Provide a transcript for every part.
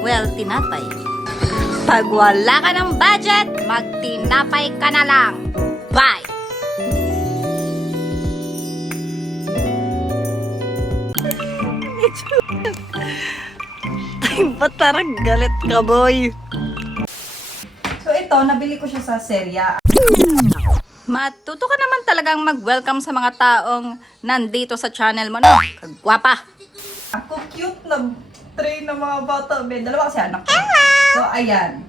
Well, tinapay. Pag wala ka ng budget, magtinapay ka na lang. Bye! Ay, batarang galit ka, boy. So ito, nabili ko siya sa Seria. Matuto ka naman talagang mag-welcome sa mga taong nandito sa channel mo, no? Kagwapa. Ako cute na tray ng mga bata. Dalawa kasi anak ko. So, ayan.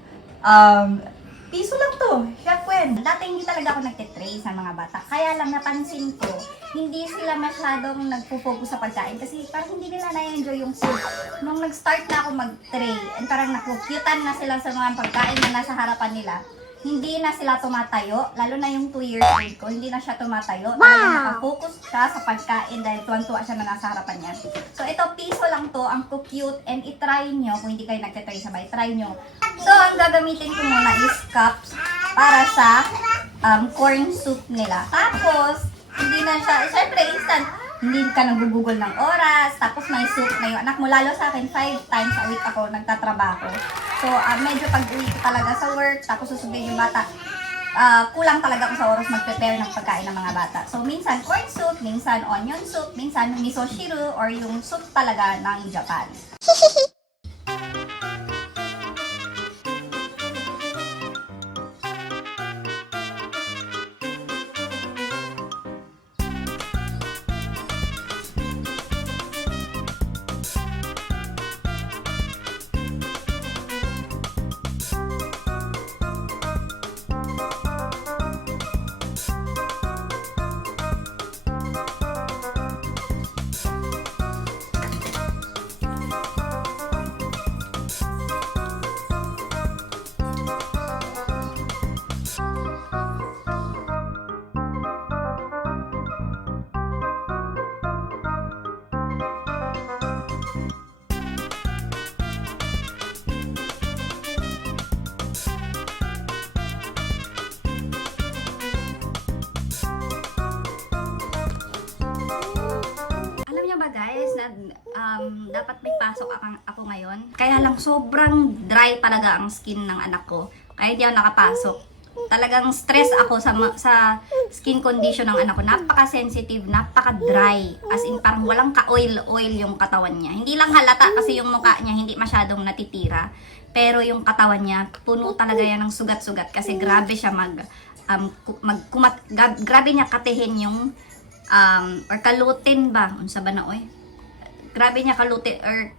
Piso lang to. Yakwen. Dati hindi talaga ako nagtitray sa mga bata. Kaya lang napansin ko, hindi sila masyadong nagpo-focus sa pagkain kasi parang hindi nila na-enjoy yung food. Nung nag-start na ako mag-tray, and parang nakukyutan na sila sa mga pagkain na nasa harapan nila, hindi na sila tumatayo, lalo na yung 2 years old ko, hindi na siya tumatayo. Talagang nakafocus siya sa pagkain dahil tuwan-tuwa siya na nasa harapan niya. So ito, piso lang to, ang cute, and itry nyo, kung hindi kayo nagtitry sabay, try nyo. So ang gagamitin ko muna is cups para sa corn soup nila. Tapos, hindi na siya, syempre instant, hindi ka nagugugol ng oras, tapos may soup na yung anak mo. Lalo sa akin, 5 times a week ako nagtatrabaho. So, medyo pag-uwi ko talaga sa work, tapos susundin yung bata, kulang talaga ako sa oras mag-prepare ng pagkain ng mga bata. So, minsan corn soup, minsan onion soup, minsan miso shiru, or yung soup talaga ng Japan. Guys, dapat may pasok ako ngayon. Kaya lang sobrang dry talaga ang skin ng anak ko. Kaya hindi ako nakapasok. Talagang stress ako sa skin condition ng anak ko. Napaka-sensitive, napaka-dry. As in, parang walang ka-oil-oil yung katawan niya. Hindi lang halata kasi yung mukha niya hindi masyadong natitira. Pero yung katawan niya, puno talaga yan ng sugat-sugat. Kasi grabe siya grabe niya katihin yung or kalutin ba? Unsa ba na oy? Grabe niya kalutin or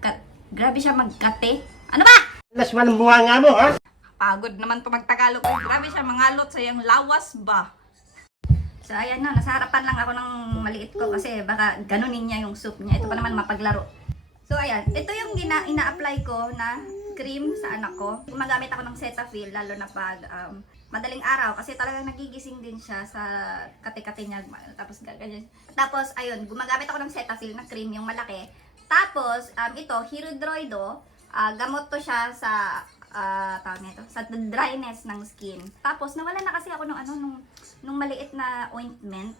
grabe siya magkate. Ano ba? Las man bunga nga mo, ha? Pagod naman to magtagalog. Oy, grabe siya mangalot sa yung lawas ba? So ayan na, nasa harapan lang ako ng maliit ko kasi baka ganunin niya yung soup niya. Ito pa naman mapaglaro. So ayan, ito yung ina-apply ko na cream sa anak ko. Gumagamit ako ng Cetaphil lalo na pag madaling araw kasi talagang nagigising din siya sa kate-kate niya, tapos ganyan. Tapos ayun, gumagamit ako ng Cetaphil na cream, yung malaki. Tapos ito, Hirudoido, gamot to siya sa tawag nito, sa dryness ng skin. Tapos nawala na kasi ako nung maliit na ointment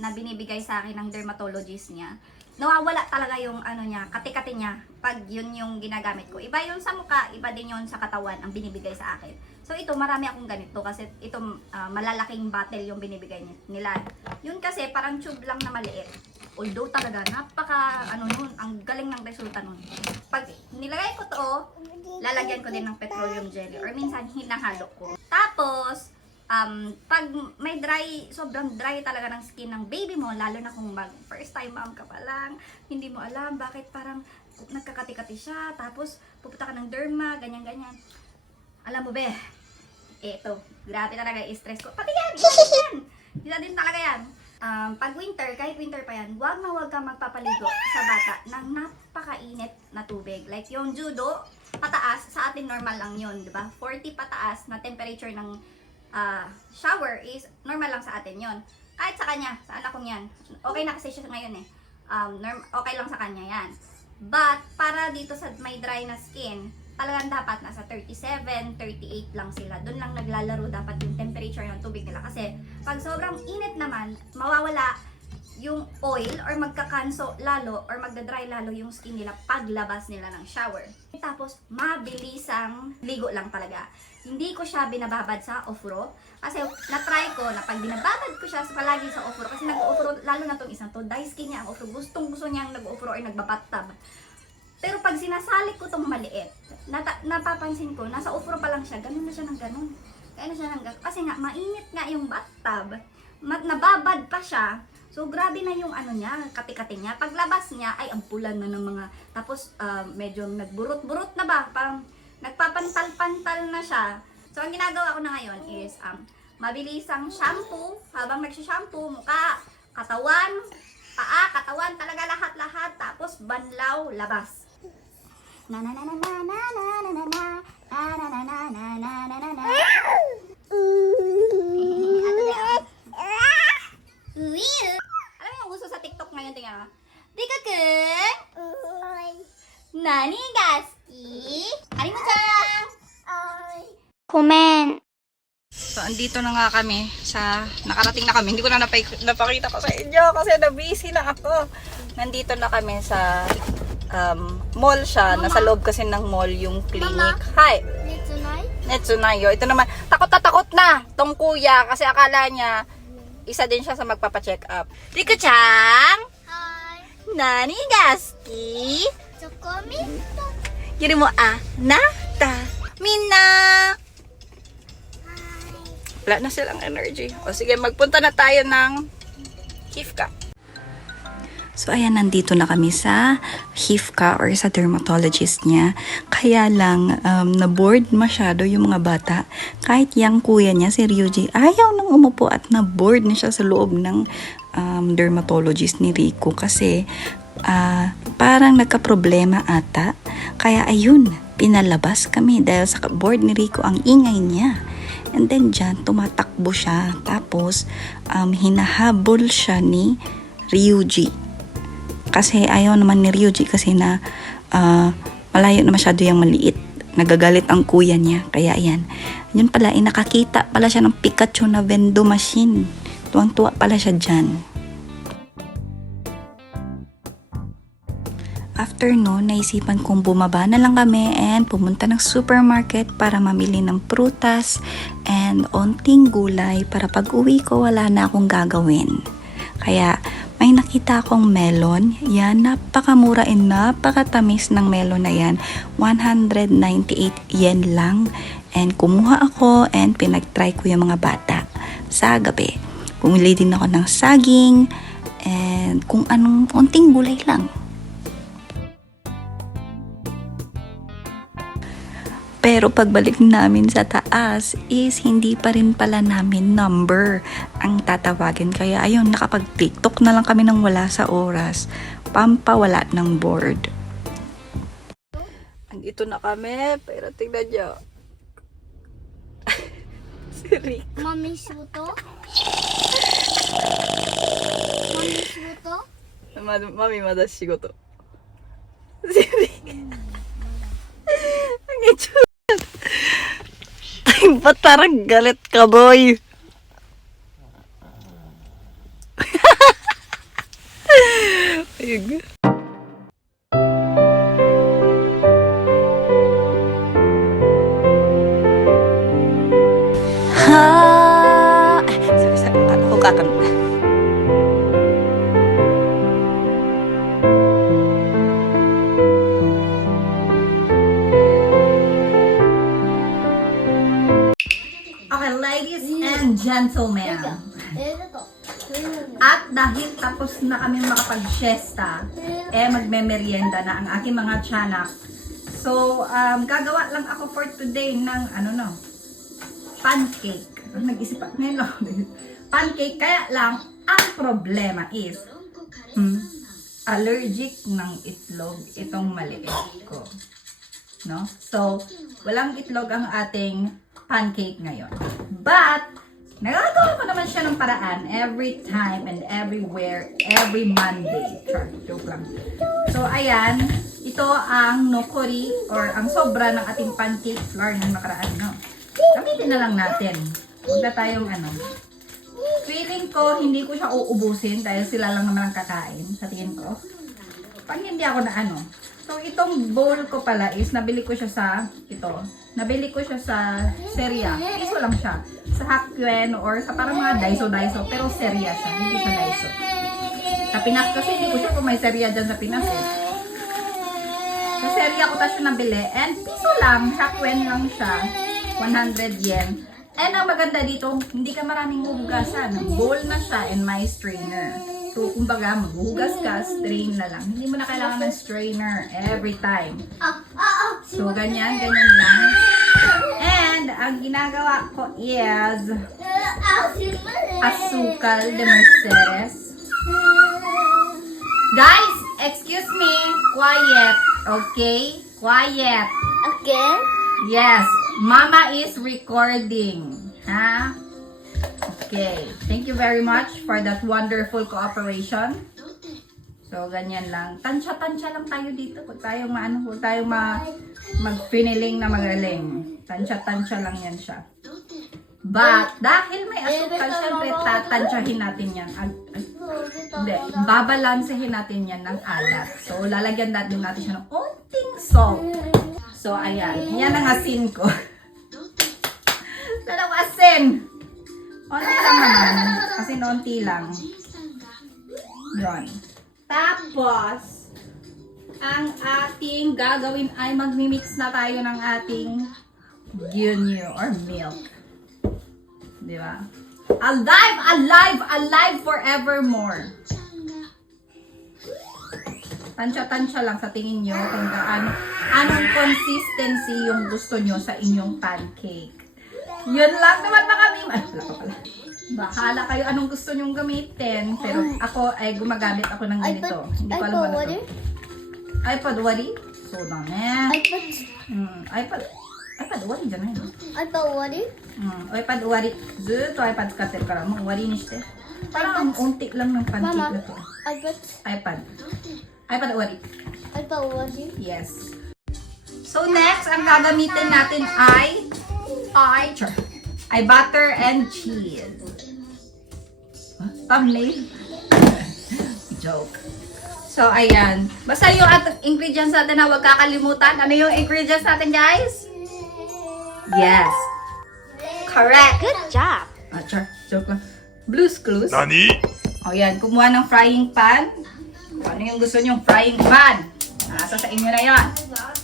na binibigay sa akin ng dermatologist niya. Nawawala talaga yung niya, kate-kate niya pag yun yung ginagamit ko. Iba yun sa mukha, iba din yun sa katawan ang binibigay sa akin. So ito, marami akong ganito kasi ito malalaking bottle yung binibigay nila. Yun kasi parang tube lang na maliit. Although talaga napaka ang galing ng resulta nun. Pag nilagay ko to, lalagyan ko din ng petroleum jelly or minsan hinahalo ko. Tapos pag may sobrang dry talaga ng skin ng baby mo, lalo na kung first time mom ka pa lang, hindi mo alam bakit parang nagkakati-kati siya, tapos pupunta ka ng derma, ganyan-ganyan. Alam mo be, eto, grabe talaga i-stress ko. Pati yan, isa din talaga yan. Pag winter, kahit winter pa yan, huwag ka magpapaligo sa bata ng napakainit na tubig. Like yung judo, pataas, sa atin normal lang yun, di ba? 40 pataas na temperature ng shower is normal lang sa atin yon. Kahit sa kanya, sa anak kong yan, okay na kasi siya ngayon eh. Okay lang sa kanya yan. But para dito sa may dry na skin, talagang dapat nasa 37, 38 lang sila. Doon lang naglalaro dapat yung temperature ng tubig nila. Kasi pag sobrang init naman, mawawala yung oil or magkakanso lalo or magdadry lalo yung skin nila paglabas nila ng shower. Tapos, mabilisang ligo lang talaga. Hindi ko siya binababad sa ofro. Kasi na-try ko na pag binababad ko siya palagi sa ofro. Kasi nag-ofro, lalo na itong isang to, dry skin niya ang ofro. Gustong-gusto niyang nag-ofro or nagbabattab. Pero pag sinasalik ko itong maliit, napapansin ko, nasa ofro pa lang siya, ganun na siya ng ganun. Kaya na siya ng ganun. Kasi nga, mainit nga yung bathtub. Nababad pa siya. So, grabe na yung ano niya, kati-kati niya. Paglabas niya, ay ampulan na ng mga, tapos medyo nagburot-burot na ba? Parang nagpapantal-pantal na siya. So, ang ginagawa ko na ngayon is, mabilisang shampoo, habang nagsishampoo, mukha, katawan, paa, katawan, talaga lahat-lahat, tapos banlaw, labas. Na na na na na na na na na na na na na na na na. Alam mo yung uso sa TikTok ngayon, tingnan mo. Dikakun! Nani gaski? Arimu-chan! Comment. So, andito na nga kami nakarating na kami. Hindi ko na napakita ko sa inyo kasi na-busy na ako. Nandito na kami sa mall siya. Nasa loob kasi ng mall yung clinic. Mama. Hi! Netsunayo. Ito naman, takot na tong kuya kasi akala niya isa din siya sa magpapacheck up. Rika-chan! Hi. Nani gaski? Chokomito. Yuri mo nata. Mina! Wala na silang energy. O sige, magpunta na tayo ng Hifka. So ayan, nandito na kami sa Hifka or sa dermatologist niya. Kaya lang, na-bored masyado yung mga bata. Kahit yung kuya niya, si Ryuji, ayaw nang umupo at na-bored na siya sa loob ng dermatologist ni Rico. Kasi parang nagka-problema ata. Kaya ayun, pinalabas kami dahil sa board ni Rico ang ingay niya. And then dyan, tumatakbo siya. Tapos, hinahabol siya ni Ryuji. Kasi ayaw naman ni Ryuji kasi na malayo na masyado yung maliit. Nagagalit ang kuya niya. Kaya ayan. Yun pala, nakakita pala siya ng Pikachu na vendo machine. Tuwang-tuwa pala siya dyan. After no, naisipan kong bumaba na lang kami and pumunta ng supermarket para mamili ng prutas and onting gulay para pag uwi ko wala na akong gagawin. Kaya may nakita akong melon. Yan, napakamura and napakatamis ng melon na yan. 198 yen lang. And kumuha ako and pinag-try ko yung mga bata sa gabi. Bumili din ako ng saging and kung anong onting gulay lang. Pero pagbalik namin sa taas is hindi pa rin pala namin number ang tatawagin. Kaya ayun, nakapag-TikTok na lang kami nang wala sa oras. Pampawala ng board. Andito na kami, pero tingnan nyo. Si Rick. Mami Shuto? Mami Shuto? Mami, mada shigoto. Si Rick. Ang itsura. Ay, ba't parang galit ka, boy? Ayun. Sorry, hukakan mo. Okay, ladies and gentlemen. At dahil tapos na kami makapag-siesta, magme-merienda na ang aking mga tiyanak. So, gagawa lang ako for today ng pancake. Nag-isip ako ngayon. Pancake, kaya lang, ang problema is, allergic ng itlog itong maliit ko. No? So, walang itlog ang ating pancake ngayon. But, nagagawa ko naman siya ng paraan every time and everywhere, every Monday. Joke lang. So, ayan. Ito ang nokori or ang sobra ng ating pancake flour ng nakaraan. No? Gamitin na lang natin. Huwag na tayong feeling ko, hindi ko siya uubusin dahil sila lang naman ang kakain sa tingin ko. Pag hindi ako na ano. So, itong bowl ko pala is, nabili ko siya sa, nabili ko siya sa Seria. Piso lang siya. Sa Hakuen or sa parang mga Daiso. Pero Seria siya, hindi siya Daiso. Sa Pinas kasi, hindi ko siya kung may Seria dyan sa Pinas eh. Sa Seria ko ta siya nabili. And piso lang, Hakuen lang siya. 100 yen. And ang maganda dito, hindi ka maraming huhugasan. Bowl na siya and may strainer. So, kumbaga, maghuhugas ka, strain na lang. Hindi mo na kailangan ng strainer every time. So, ganyan lang. And, ang ginagawa ko is asukal de Mercedes. Guys, excuse me. Quiet. Okay? Quiet. Again? Yes. Mama is recording. Ha? Okay. Thank you very much for that wonderful cooperation. So, ganyan lang. Tansya-tansya lang tayo dito. Huwag tayong mag-finiling na magaling. Tansya-tansya lang yan siya. But, dahil may asukal, syempre, tatansyahin natin yan. Hindi, babalansehin natin yan ng alat. So, lalagyan natin siya ng onting salt. So, ayan. Yan ang asin ko. Dalawang asin. Onti lang naman. Kasi onti lang. Yun. Tapos, ang ating gagawin ay magmimix na tayo ng ating gyunyu or milk. Di ba? Alive, alive, alive forevermore. Tansya-tansya lang sa tingin nyo kung anong consistency yung gusto nyo sa inyong pancake. Yun lang naman na kami. Ay, wala pa pala. Bahala kayo anong gusto nyong gamitin. Pero ako ay gumagamit ako ng ganito. Hindi ko alam ano to. iPad wari? So na iPad wari じゃないの? iPad wari? iPad wari. ずーっと iPad 使ってるからもう終わりにして。Parang ang unti lang ng pancake na to. iPad wari. iPad wari? Yes. So next, ang gagamitin natin ay butter and cheese. Thumbnail. Joke. So, ayan. Basta yung ingredients natin na huwag kakalimutan. Ano yung ingredients natin, guys? Yes. Correct. Good job! Joke lang. Blue's Clues. Nani? O yan, kumuha ng frying pan. Kung ano yung gusto nyong frying pan. Nasa sa inyo na yan.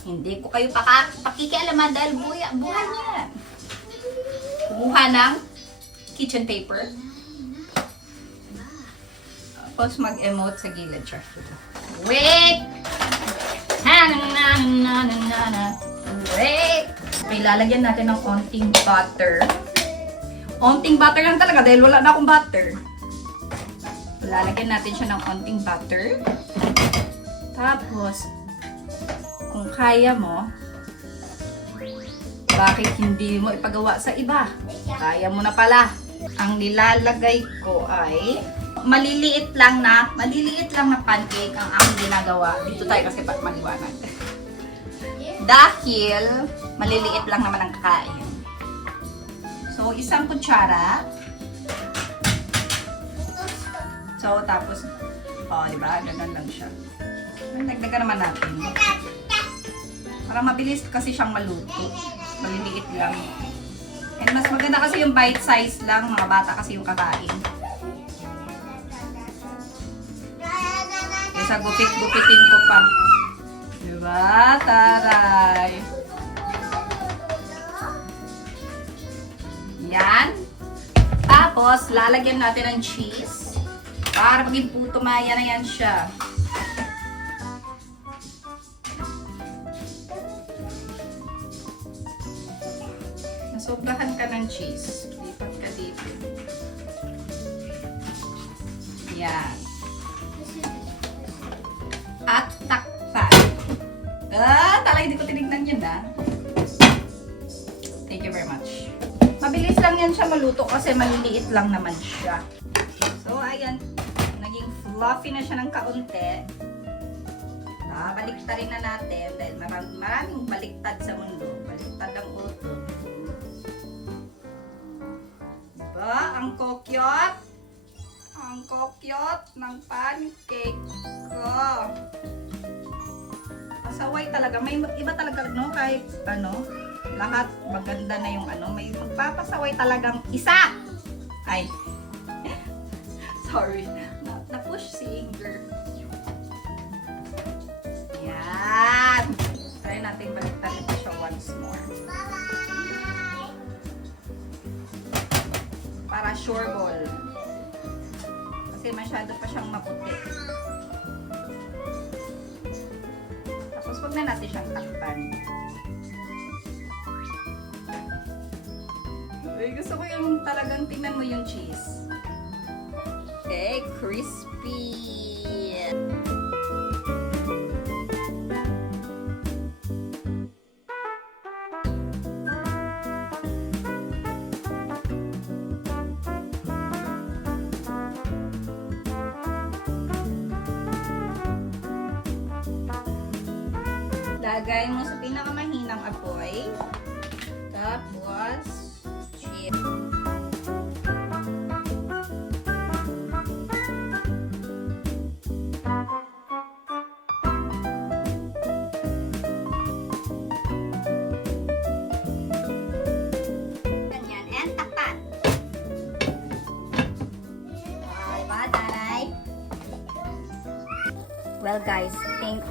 Hindi ko kayo pakikialaman dahil buhay niya yan. Kumuha ng kitchen paper. Tapos mag-emote sa gilid siya. Wait! Wait! Okay, lalagyan natin ng konting butter. Konting butter lang talaga dahil wala na akong butter. Lalagyan natin siya ng konting butter. Tapos, kung kaya mo, bakit hindi mo ipagawa sa iba? Kaya mo na pala. Ang nilalagay ko ay maliliit lang na pancake ang aking ginagawa. Dito tayo kasi maliwanag. Dahil maliliit lang naman ang kakain. So, isang kutsara. So, tapos, diba? Ganun lang siya. Dagdagan naman natin. Para mabilis kasi siyang maluto. Maliliit lang. And mas maganda kasi yung bite size lang. Mga bata kasi yung kakain. Kesa gupit-gupitin ko pa. Diba? Taray! Yan. Tapos, lalagyan natin ng cheese. Para maging puto maya na yan siya. Nasobrahan ka ng cheese. Lipat ka dito. Yan. At takpan. Talaga hindi ko tinignan yun Thank you very much. Mabilis lang yan siya maluto kasi maliliit lang naman siya. So, ayan. Naging fluffy na siya ng kaunti. Baliktarin na natin dahil maraming baliktad sa mundo. Baliktad ang uto. Diba? Ang kokyot. cute ng pancake ko. Pasaway talaga. May iba talaga, no? Kahit ano, lahat maganda na yung ano. May magpapasaway talagang isa. Ay. Sorry. Na-push si Inger. Yan. Try natin balik-talik siya once more. Para sure ball. Kasi masyado pa siyang maputi. Tapos huwag na natin siyang takpan. Uy, gusto ko yung talagang tingnan mo yung cheese. Okay, crispy. Lagay mo sa pinakamahinang apoy. Tapos, cheese. Ganyan. And takpan. Diba, Tanay? Well guys,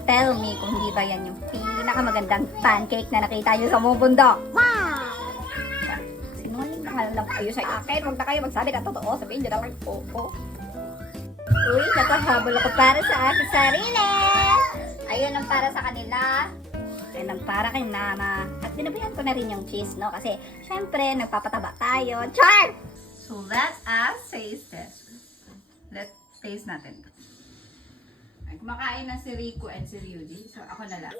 tell me kung hindi ba yan yung pinakamagandang pancake na nakita nyo sa buong bundok. Wow! Sinungaling na nga lang kayo sa akin. Huwag na kayo magsabi na totoo. Sabihin nyo na lang, oo. Uy, nakahabol ako para sa aking sarili. Ayun ang para sa kanila. Ayun ang para kay Nana. At dinabayan ko na rin yung cheese, no? Kasi, syempre, nagpapataba tayo. Char! So, let us taste it. Let's taste natin. Ay, kumakain na si Rico and si Ryuji. So, ako na lang.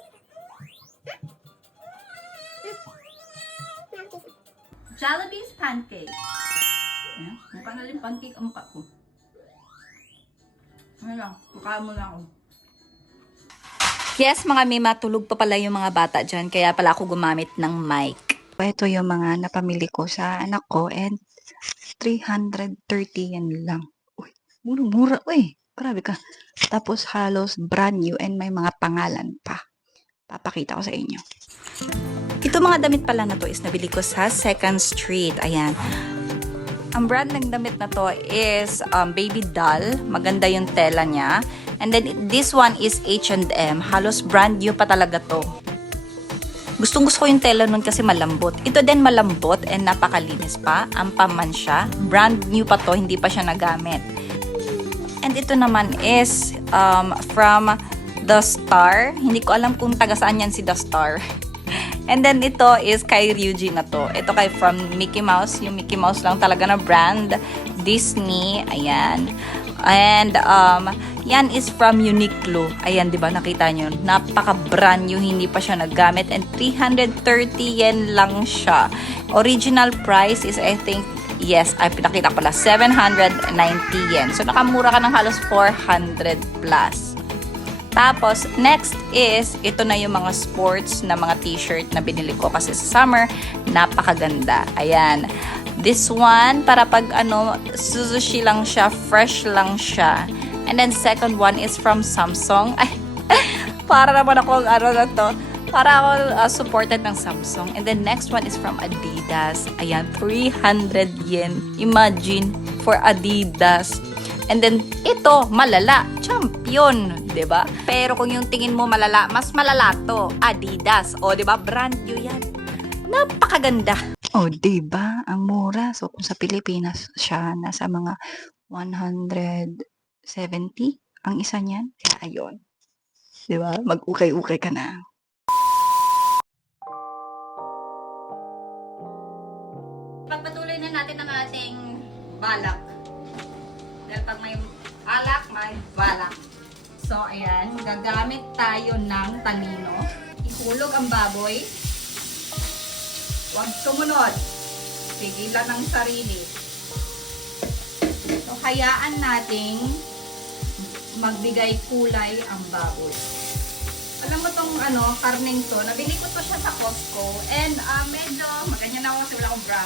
Jollibee's pancake. Ayan, mukha na rin pancake ang mukha ko. Ano lang, mukha mo na ako. Yes, mga mima, tulog pa pala yung mga bata dyan. Kaya pala ako gumamit ng mic. Ito yung mga napamili ko sa anak ko and 330 yan lang. Uy, mura-mura. Uy, grabe ka. Tapos halos brand new and may mga pangalan pa. Papakita ko sa inyo. Ito mga damit pala na to is nabili ko sa 2nd Street. Ayan. Ang brand ng damit na to is Baby Doll. Maganda yung tela niya. And then this one is H&M. Halos brand new pa talaga to. Gustong-gusto ko yung tela nun kasi malambot. Ito din malambot and napakalinis pa. Ang paman siya. Brand new pa to, hindi pa siya nagamit. And ito naman is from The Star. Hindi ko alam kung taga saan yan si The Star. And then ito is kay Ryuji na to. Ito kay from Mickey Mouse. Yung Mickey Mouse lang talaga na brand. Disney. Ayan. And yan is from Uniqlo. Ayan, 'di ba? Nakita nyo, napaka brand new, hindi pa siya naggamit and 330 yen lang siya. Original price is I think ay pinakita pala 790 yen. So nakamura ka ng halos 400 plus. Tapos next is ito na yung mga sports na mga t-shirt na binili ko kasi sa summer, napakaganda. Ayan. This one, para pag suzushi lang siya, fresh lang siya. And then second one is from Samsung. Ay, para naman ako, na to. Para ako supported ng Samsung. And then next one is from Adidas. Ayan, 300 yen. Imagine, for Adidas. And then, ito, malala. Champion, 'di ba? Pero kung yung tingin mo malala, mas malala to. Adidas. O, 'di ba? Brand new yan. Napakaganda. Oh, diba? Ang mura. So, kung sa Pilipinas siya, nasa mga 170 ang isa niyan. Kaya, ayun. Diba? Mag-ukay-ukay ka na. Pagpatuloy na natin ang ating balak. Dahil pag may alak, may balak. So, ayan. Gagamit tayo ng talino. Ihulog ang baboy. Huwag sumunod. Pigilan ng sarili. So, hayaan nating magbigay kulay ang baboy. Alam mo tong karning to, nabili ko to siya sa Costco and medyo, maganyan ako kasi wala akong bra.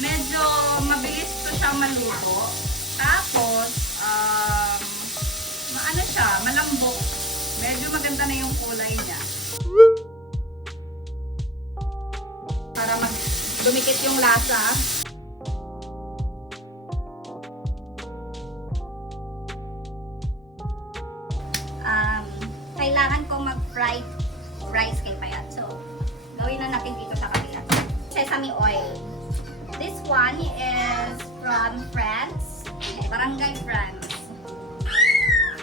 Medyo mabilis to siya maluto. Tapos, maano siya, malambot. Medyo maganda na yung kulay niya. Para dumikit yung lasa. Kailangan kong mag-fried rice cake pa yan. So, gawin na natin dito sa kabila. Sesame oil. This one is from France. Barangay France.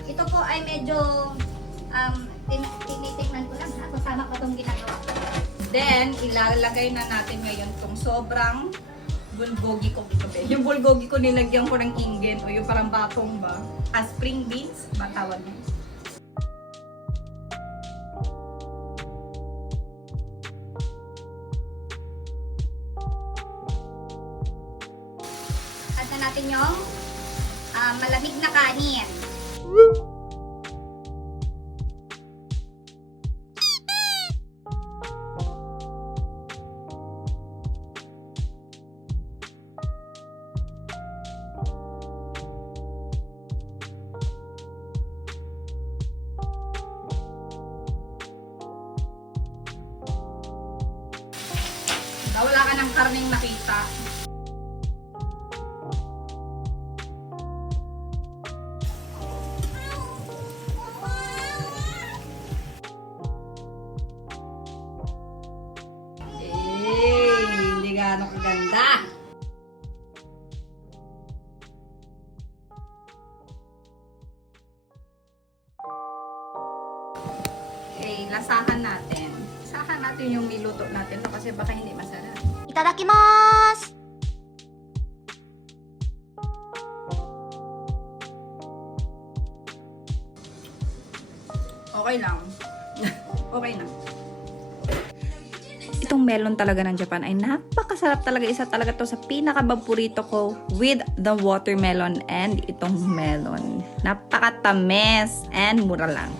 Ito po ay medyo tinitingnan ko lang. Kasama ko itong ginagawa ko. Then, ilalagay na natin ngayon itong sobrang bulgogi ko. Yung bulgogi ko nilagyan ko ng ingen o yung parang batong ba. Spring beans, matawag niya. Add na natin yung malamig na kanin. Wala ka ng karneng nakita. Hindi gaano kaganda. Okay, lasahan natin. Lasahan natin yung niluto natin kasi baka hindi masarap. いただきます。 Okay lang. Okay na. Itong melon talaga ng Japan ay napakasarap talaga. Isa talaga to sa pinaka-paborito ko with the watermelon and itong melon. Napakatamis and mura lang.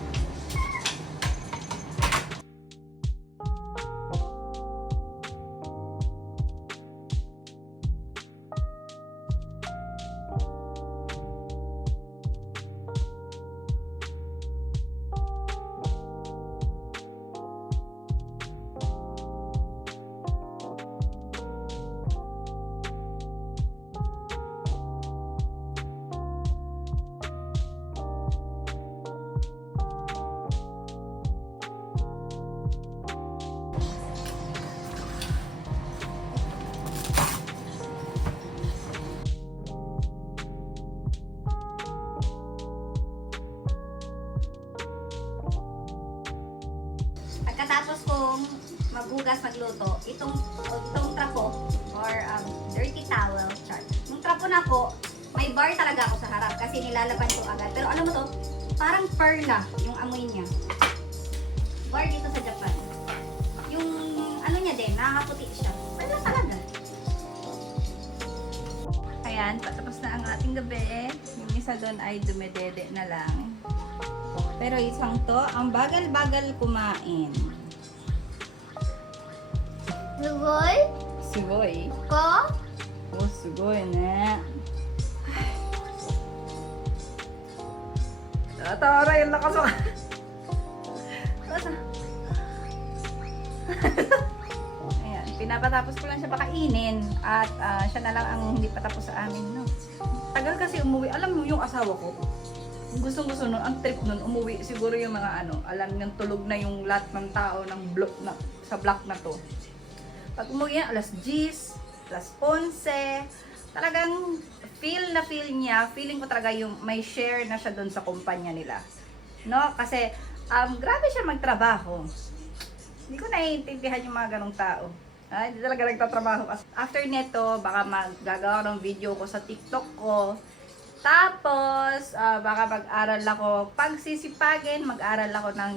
Pagkatapos kong maghugas, magluto, itong trapo or dirty towel, chart. Yung trapo na po, may bar talaga ako sa harap kasi nilalaban ko agad. Pero alam mo to, parang perla yung amoy niya. Bar dito sa Japan. Yung ano niya din, nakakaputi siya. Perla talaga. Ayan, patapos na ang ating gabi. Yung isa doon ay dumedede na lang. Pero isang to, ang bagal-bagal kumain. Sugoy Sugoy. ko? Oh, sugoy na. Tara, yung lakas mo. Ayan, pinapatapos ko lang siya pakainin. At siya na lang ang hindi patapos sa amin. No? Tagal kasi umuwi. Alam mo yung asawa ko, gustong-gusto nun, ang trip nun, umuwi siguro yung mga alam niyang tulog na yung lahat ng tao ng block na, sa block na to. Pag umuwi yan, alas 10, alas 11, talagang feel niya, feeling ko talaga yung may share na siya doon sa kumpanya nila. No? Kasi, grabe siya magtrabaho. Hindi ko naiintindihan yung mga ganong tao. Hindi talaga nagtatrabaho. After neto, baka maggagawa ng video ko sa TikTok ko. Tapos, baka mag-aral ako, pagsisipagin, mag-aral ako ng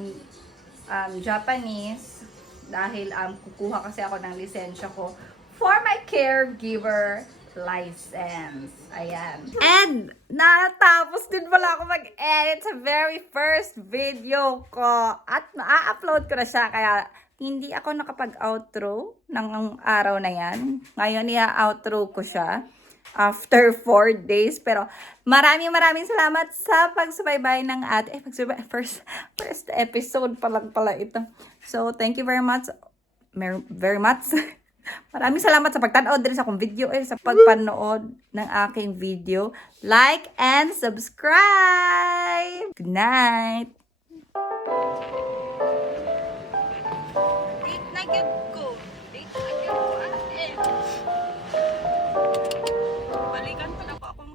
Japanese dahil kukuha kasi ako ng lisensya ko for my caregiver license. Ayan. And, natapos din pala ako mag-edit sa very first video ko. At na-upload ko na siya, kaya hindi ako nakapag-outro ng araw na yan. Ngayon, i-outro ko siya. after 4 days. Pero maraming salamat sa pagsubaybay ng first episode pa lang pala ito. So, thank you very much. Very much. Maraming salamat sa pagtanood din sa akong video sa pagpanood ng aking video. Like and subscribe! Good night! Good night,